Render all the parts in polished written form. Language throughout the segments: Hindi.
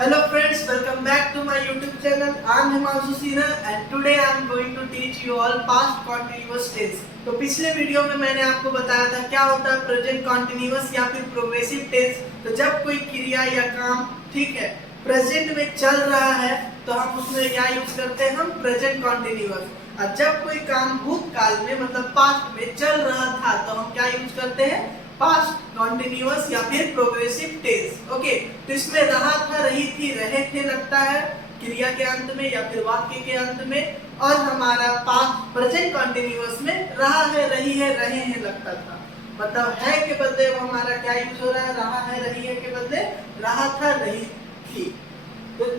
Hello friends, welcome back to my YouTube channel. I am Himanshu Sinha and today I am going to teach you all past continuous tense. तो पिछले वीडियो में मैंने आपको बताया था क्या होता है प्रेजेंट कॉन्टिन्यूअस या फिर प्रोग्रेसिव टेंस। तो जब कोई क्रिया या काम ठीक है प्रेजेंट में चल रहा है तो हम उसमें क्या यूज करते हैं, हम प्रेजेंट कॉन्टिन्यूअस। और जब कोई काम भूतकाल में मतलब पास्ट में चल रहा था तो हम क्या यूज करते हैं, पास्ट कॉन्टिन्यूअस या फिर प्रोग्रेसिव टेंस। ओके, तो इसमें रहा था, रही थी, रहे थे लगता है क्रिया के अंत में या फिर वाक्य के अंत में, और हमारा पास्ट प्रेजेंट कॉन्टिन्यूअस में रहा है, रही है, रहे हैं लगता था। मतलब है के बदले हमारा क्या यूज हो रहा है, रहा है, रही है के बदले रहा था, रही थी। तो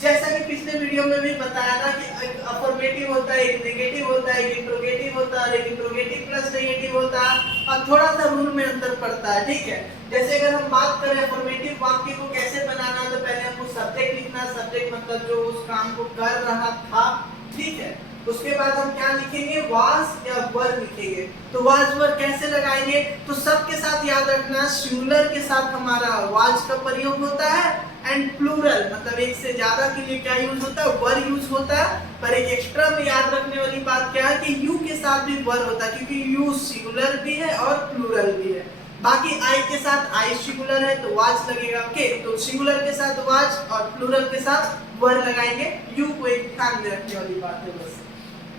जैसा कि पिछले वीडियो में भी बताया था कि एक अफर्मेटिव होता है, एक नेगेटिव होता है, एक इंट्रोगेटिव होता है, एक इंट्रोगेटिव प्लस नेगेटिव होता है, और थोड़ा सा रूल में अंतर पड़ता है। ठीक है, जैसे अगर हम बात करें अफर्मेटिव वाक्य को कैसे बनाना, तो पहले हमको सब्जेक्ट लिखना। सब्जेक्ट मतलब जो उस काम को कर रहा था, ठीक है। उसके बाद हम क्या लिखेंगे, वाज या वर लिखेंगे। तो वाज वर कैसे लगाएंगे, तो सबके साथ याद रखना सिंगुलर के साथ हमारा वाज का प्रयोग होता है, एंड प्लूरल मतलब एक से ज्यादा के लिए क्या यूज होता है, वर यूज होता है। पर एक एक्स्ट्रा में याद रखने वाली बात क्या है कि यू के साथ भी वर होता है, क्योंकि यू सिंगुलर भी है और प्लूरल भी है। बाकी आई के साथ आई सिंगुलर है तो वाज लगेगा। ओके, तो सिंगुलर के साथ वाज और प्लूरल के साथ वर लगाएंगे। यू को एक ध्यान में रखने वाली बात है बस।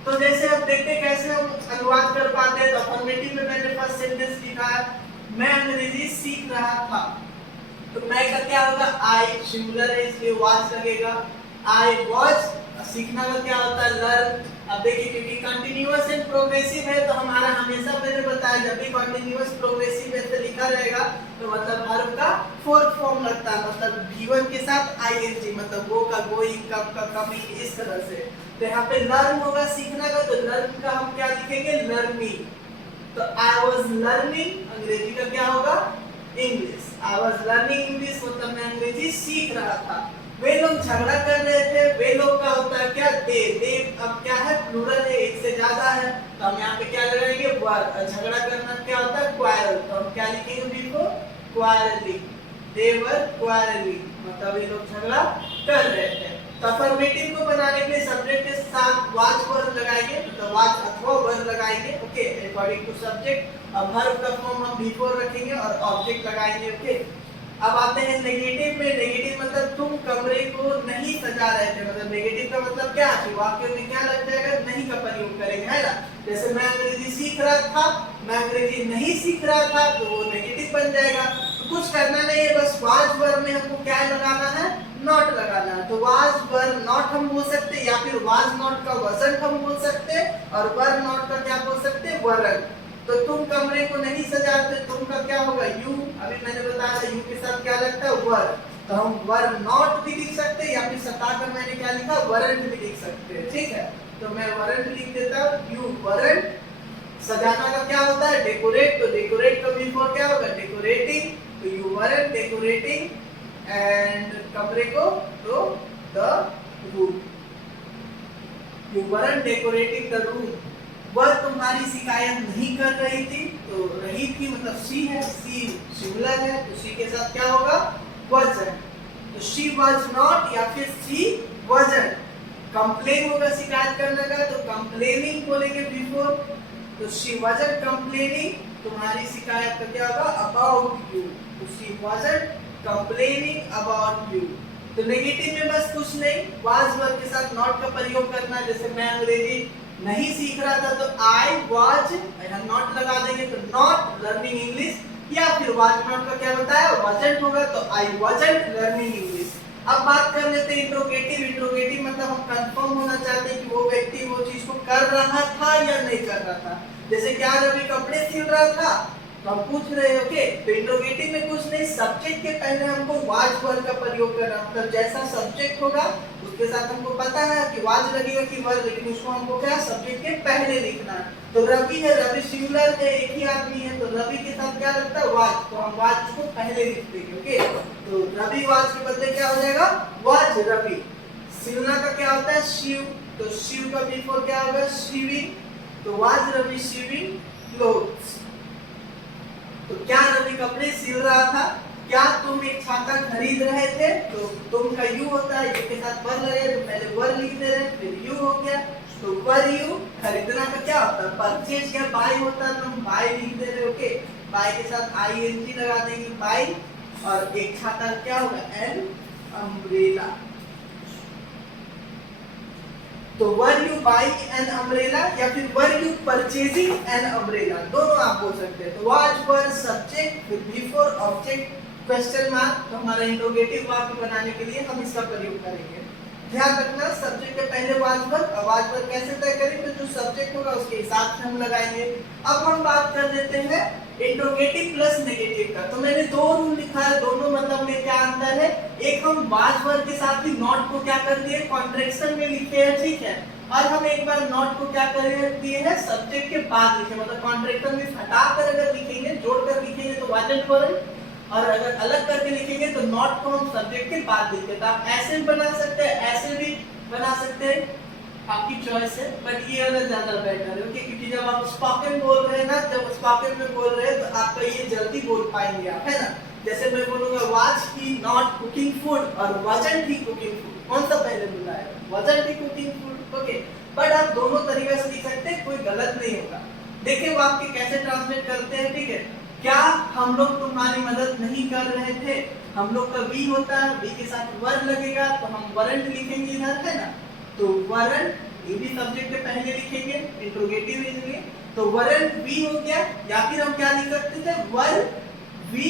तो जैसे अब देखते हैं कैसे हम अनुवाद कर पाते हैं। तो अफर्मेटिव में मैंने फर्स्ट सेंटेंस लिखा है, मैं अंग्रेजी सीख रहा था। तो मैं का क्या होगा, आई सिंगुलर है इसलिए वाज लगेगा। आई वाज, सीखना का क्या होता है, लर्न। अब देखिए क्योंकि कंटीन्यूअस एंड प्रोग्रेसिव है तो हमारा हमेशा मैंने बताया जब भी कंटीन्यूअस प्रोग्रेसिव ऐसे लिखा रहेगा तो मतलब वर्ब का फोर्थ फॉर्म लगता है, मतलब V1 के साथ आईएनजी, मतलब गो का गोइंग, कम का कमिंग, इस तरह से। तो यहाँ पे लर्न होगा सीखना का, तो लर्न का हम क्या लिखेंगे, लर्निंग। तो आई वाज लर्निंग, अंग्रेजी का क्या होगा, English. I was learning English मतलब मैं अंग्रेजी सीख रहा था। वे लोग झगड़ा कर रहे थे, वे लोग का होता है क्या, दे अब क्या है, प्लूरल है, एक से ज्यादा है तो हम यहाँ पे क्या लगाएंगे, वर। झगड़ा करना क्या होता है, क्वारल, तो हम क्या लिखेंगे, बिल्कुल क्वारलिंग। दे वर क्वारलिंग मतलब ये लोग झगड़ा कर रहे थे। तो अफर्मेटिव को बनाने के लिए सब्जेक्ट के साथ वाज वर लगाएंगे, मतलब वाज अथवा वर लगाएंगे। Okay, according to subject. अब वर्ब का फॉर्म हम बिफोर रखेंगे और ऑब्जेक्ट लगाएंगे। ओके, अब आते हैं नेगेटिव में। नेगेटिव मतलब तुम कमरे को नहीं सजा रहे थे, मतलब नेगेटिव का मतलब क्या है, वाक्य में क्या लग जाएगा, नहीं का प्रयोग करेंगे, है ना। जैसे मैं अंग्रेजी सीख रहा था, मैं अंग्रेजी नहीं सीख रहा था, तो वो नेगेटिव बन जाएगा। तो कुछ करना नहीं है, बस वाज वर में हमको क्या लगाना है, नॉट लगाना है। तो वाज वर नॉट हम बोल सकते, या फिर वाज नॉट का वजन हम बोल सकते, और वर नॉट का क्या बोल सकते, वरन। तो तुम कमरे को नहीं सजाते, तुम का क्या होगा, यू। अभी मैंने बताया था यू के साथ क्या लगता है, वर। तो हम वर नॉट भी लिख सकते हैं, या फिर सताकर मैंने क्या लिखा, वरंट भी लिख सकते हैं। ठीक है, तो मैं वरंट लिख देता हूँ, यू वरंट। सजाना का क्या होता है, डेकोरेट। तो डेकोरेट का बिफोर क्या होगा, डेकोरेटिंग। तो यू वरंट डेकोरेटिंग एंड कमरे को, तो the room. You weren't decorating the room. वह तुम्हारी शिकायत नहीं कर रही थी, तो रही थी मतलब सी है, सी सिंगुलर है तो सी के साथ क्या होगा, wasn't। तो she was not या फिर she wasn't। कंप्लेन होगा शिकायत करने का, तो कंप्लेनिंग बोलेंगे बिफोर। तो she wasn't complaining, तुम्हारी शिकायत का क्या होगा, about you। तो she wasn't complaining about you। तो नेगेटिव में बस कुछ नहीं, was वर्ब के साथ not का प्रयोग करना। जैसे मैं अंग्रेजी नहीं सीख रहा था तो I was, यहाँ नॉट लगा देंगे तो नॉट लर्निंग इंग्लिश, या फिर was नॉट का क्या बताया, wasn't होगा तो I wasn't learning English। अब बात कर लेते हैं इंट्रोगेटिव। इंट्रोगेटिव मतलब हम कंफर्म होना चाहते हैं कि वो व्यक्ति वो चीज को कर रहा था या नहीं कर रहा था। जैसे क्या रवि कपड़े सिल रहा था, तो हम पूछ रहे हैं। ओके, तो इंट्रोगेटिव में कुछ नहीं, सब्जेक्ट के पहले हमको वाज वर्ब का प्रयोग करना, मतलब जैसा सब्जेक्ट होगा उसके साथ हमको पता है कि वाज लगेगा कि वर्ब, लेकिन उसको हमको क्या सब्जेक्ट के पहले लिखना है। तो रवि है, रवि सिंगुलर है, एक ही आदमी है, तो रवि के साथ क्या लगता है, वाज। तो हम वाज को पहले लिख देंगे। ओके, तो रवि वाज के बदले क्या हो जाएगा, वाज रवि। सिलना का क्या होता है, शिव। तो शिव का बिफोर क्या होगा, शिविंग। तो वाज रवि शिविंग क्लोथ्स। तो क्या रवि कपड़े सिल रहा था, क्या तुम एक छाता खरीद रहे थे? तो तुम का यू होता है, यू के साथ वर लगे तो पहले वर लिख दे रहे, फिर यू हो गया। तो वर यू खरीदना का क्या होता है? परचेज या बाय होता है, तो हम बाय लिख दे रहे। ओके, बाय के साथ आईएनजी लगा देंगे, बाय। और एक छाता क्या होगा? An umbrella. तो were you buying an umbrella या फिर were you purchasing an umbrella, दोनों आप बोल सकते हैं। तो वाज वर सब्जेक्ट फिर बिफोर ऑब्जेक्ट क्वेश्चन मार्क। तो हमारा इंट्रोगेटिव वाक्य बनाने के लिए हम इसका प्रयोग करेंगे। ध्यान रखना, सब्जेक्ट के पहले वाज वर। अब वाज वर कैसे तय करें? तो जो सब्जेक्ट होगा उसके हिसाब से हम लगाएंगे। अब हम बात कर लेते हैं इंट्रोगेटिव प्लस नेगेटिव का। तो मैंने दो रूल लिखा है, दोनों मतलब में क्या अंतर है? एक हम वाज वर के साथ ही नॉट को क्या कर दिए? कॉन्ट्रैक्शन में लिखे हैं, ठीक है। और हम एक बार नॉट को क्या कर दिए हैं? सब्जेक्ट के बाद लिखे, मतलब कॉन्ट्रैक्शन में हटाकर अगर लिखेंगे, जोड़कर लिखेंगे तो वाजंट वरंट, और अगर अलग करके लिखेंगे तो नॉट को हम सब्जेक्ट के बाद लिखते हैं। तो आप ऐसे भी बना सकते हैं, ऐसे भी बना सकते हैं, आपकी चॉइस है। बट ये वाला ज्यादा बेटर है, ओके, क्योंकि जब आप स्पोकन बोल रहे हैं ना, जब स्पोकन में बोल रहे हैं तो आपका ये जल्दी बोल पाएंगे आप, है ना। जैसे मैं बोलूंगा was he not cooking food और वाजंट ही कुकिंग फूड, कौन सा पहले बोला है? Wasn't he cooking food, okay. But आप दोनों तरीके से लिख सकते हैं, कोई गलत नहीं होगा। देखिए वाक्य कैसे ट्रांसलेट करते हैं, ठीक है। क्या हम लोग तुम्हारी मदद नहीं कर रहे थे? हम लोग का वी होता है, वी के साथ वर लगेगा तो हम वरंट लिखेंगे इधर, है ना। तो वरंट ये भी सब्जेक्ट के पहले लिखेंगे, इंट्रोगेटिव इसलिए। तो वरंट वी हो गया, या फिर हम क्या लिख सकते थे? वर वी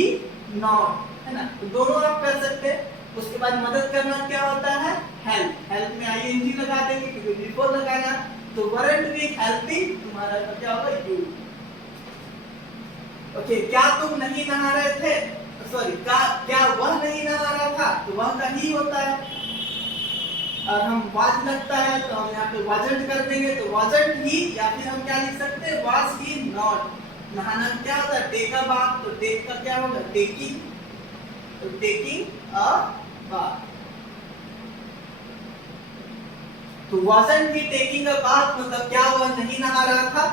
नॉट, है ना। तो दोनों आप कर सकते हैं। उसके बाद मदद करना क्या होता है? हेल्प। हेल्प में आईएनजी लगा देंगे क्योंकि बिफोर लगाना। तो वरंट वी हेल्पिंग, तुम्हारा क्या होगा? यू। ओके, क्या तुम नहीं नहा रहे थे? सॉरी, क्या वह नहीं नहा रहा था? तो वह का ही होता है। और हम वाज लगता है तो हम यहाँ पे वाजंट कर देंगे, तो वाजंट ही, या फिर हम क्या लिख सकते हैं? Was he not. नहाना क्या होता है? Take a bath. तो टेक का क्या होगा? टेकिंग। तो टेकिंग अ बाथ। तो wasn't he taking a bath मतलब क्या वह नहीं नहा रहा था?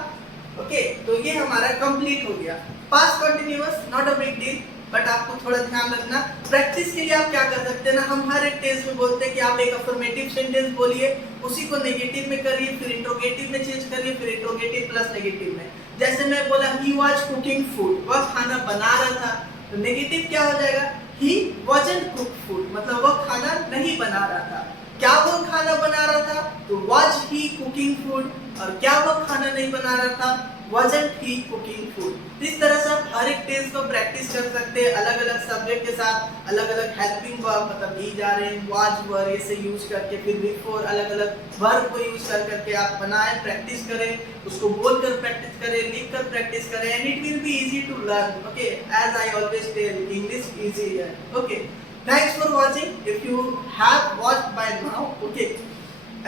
ओके, तो ये हमारा कंप्लीट हो गया। Past continuous not a big deal, but आपको थोड़ा ध्यान रखना। प्रैक्टिस के लिए आप क्या कर सकते हैं ना, हम हर एक टेंस में बोलते हैं कि आप एक अफर्मेटिव सेंटेंस बोलिए, उसी को नेगेटिव में करिए, फिर इंट्रोगेटिव में चेंज करिए, फिर इंट्रोगेटिव प्लस नेगेटिव में। जैसे मैं बोला ही वाज कुकिंग फूड, वह खाना बना रहा था, तो नेगेटिव क्या हो जाएगा? ही वाजंट कुक फूड, मतलब वह खाना नहीं बना रहा था। क्या वो खाना बना रहा था? तो वाज ही कुकिंग फूड। और क्या वो खाना नहीं बना रहा था? wasn't he cooking food। इस तरह से आप हर एक टेंस को प्रैक्टिस कर सकते हैं, अलग अलग सब्जेक्ट के साथ अलग अलग हेल्पिंग वर्ब, मतलब ही जा रहे हैं, वाज वर ऐसे यूज करके, फिर बिफोर अलग अलग वर्ब को यूज कर करके आप बनाएं, प्रैक्टिस करें, उसको बोलकर प्रैक्टिस करें, लिखकर प्रैक्टिस करें, and it will be easy to learn. Okay, as I always tell, English easy है। Okay, thanks for watching. If you have watched by now, okay,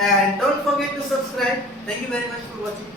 and don't forget to subscribe. Thank you very much for watching.